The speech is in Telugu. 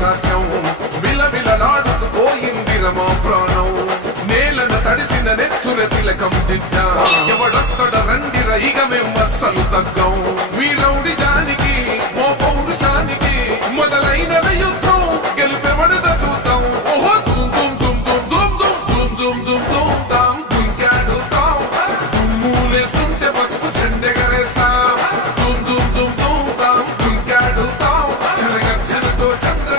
సాధ్యం విలవిలలాడుతూ పోయింది రమా ప్రాణం నేలను తడిసిన నెత్తుర తిలకం దిద్దా ఎవడొస్తడ రండిర ఇక మేము అస్సలు తగ్గం మీ రౌడి జానికి ఓ పౌరుషానికి మొదలైన యుద్ధం